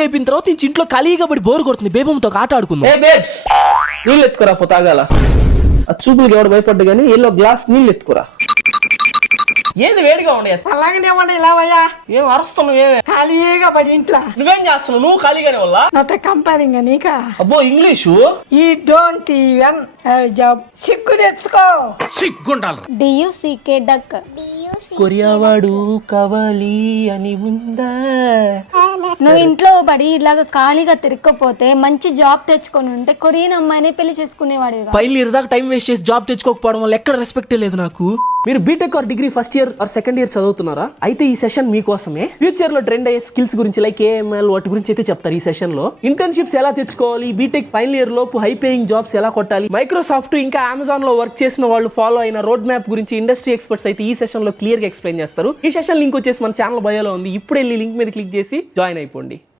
BTech అయిపోయిన తర్వాత ఈ ఇంట్లో ఖాళీగా పడి బోర్ కొడుతుంది, బేబమ్మతో ఆట ఆడుకుందాం. ఏ బేబ్స్, నీళ్ళు ఎత్తుకురా పో తాగాల. ఆ చూపులకి ఎవడు భయపడ్డా కానీ ఎల్లో గ్లాస్ నీళ్ళు ఎత్తుకురా. ఏది వేడిగా ఉన్నాయి? అలాగనే ఉండే ఇలావయ్యా. ఏం అరుస్తున్నావు? ఏమే ఖాళీగా పడి ఇంట్లో నువ్వేం చేస్తున్నావు? నువ్వు ఖాళీగానే వల్ల నాతో కంపేరింగ్ నీకా. అబ్బో ఇంగ్లీషు ఈ డోంట్ ఈవెన్ హ్యావ్ జాబ్. సిగ్గు తెచ్చుకో. DUCK duck. కొరియావాడు కవాలి అని ఉందా? నువ్వు ఇంట్లో పడి ఇలాగ ఖాళీగా తిరగకపోతే మంచి జాబ్ తెచ్చుకొని ఉంటే కొరియన్ అమ్మాయిని పెళ్లి చేసుకునేవాడు. ఫైనల్ ఇయర్ దాకా టైం వేస్ట్ చేసి జాబ్ తెచ్చుకోకపోవడం వల్ల ఎక్కడ రెస్పెక్టే లేదు నాకు. మీరు BTech or degree first year or second year చదువుతున్నారా? అయితే ఈ సెషన్ మీకోసమే. ఫ్యూచర్ లో ట్రెండ్ అయ్యే స్కిల్స్ గురించి లైక్ AML వాటి గురించి అయితే చెప్తారు ఈ సెషన్ లో. ఇంటర్న్షిప్స్ ఎలా తెచ్చుకోవాలి, బీటెక్ ఫైనల్ ఇయర్ లోపు హై పేయింగ్ జాబ్స్ ఎలా కొట్టాలి, మైక్రోసాఫ్ట్ ఇంకా అమెజాన్ లో వర్క్ చేసిన వాళ్ళు ఫాలో అయిన రోడ్ మ్యాప్ గురించి ఇండస్ట్రీ ఎక్స్పర్ట్స్ అయితే ఈ సెషన్ లో క్లియర్ గా ఎక్స్ప్లెయిన్ చేస్తారు. ఈ సెషన్ లింక్ వచ్చేసి మన ఛానల్ బయోలో ఉంది. ఇప్పుడు వెళ్ళి లింక్ మీద క్లిక్ చేసి జాయిన్ అయిపోండి.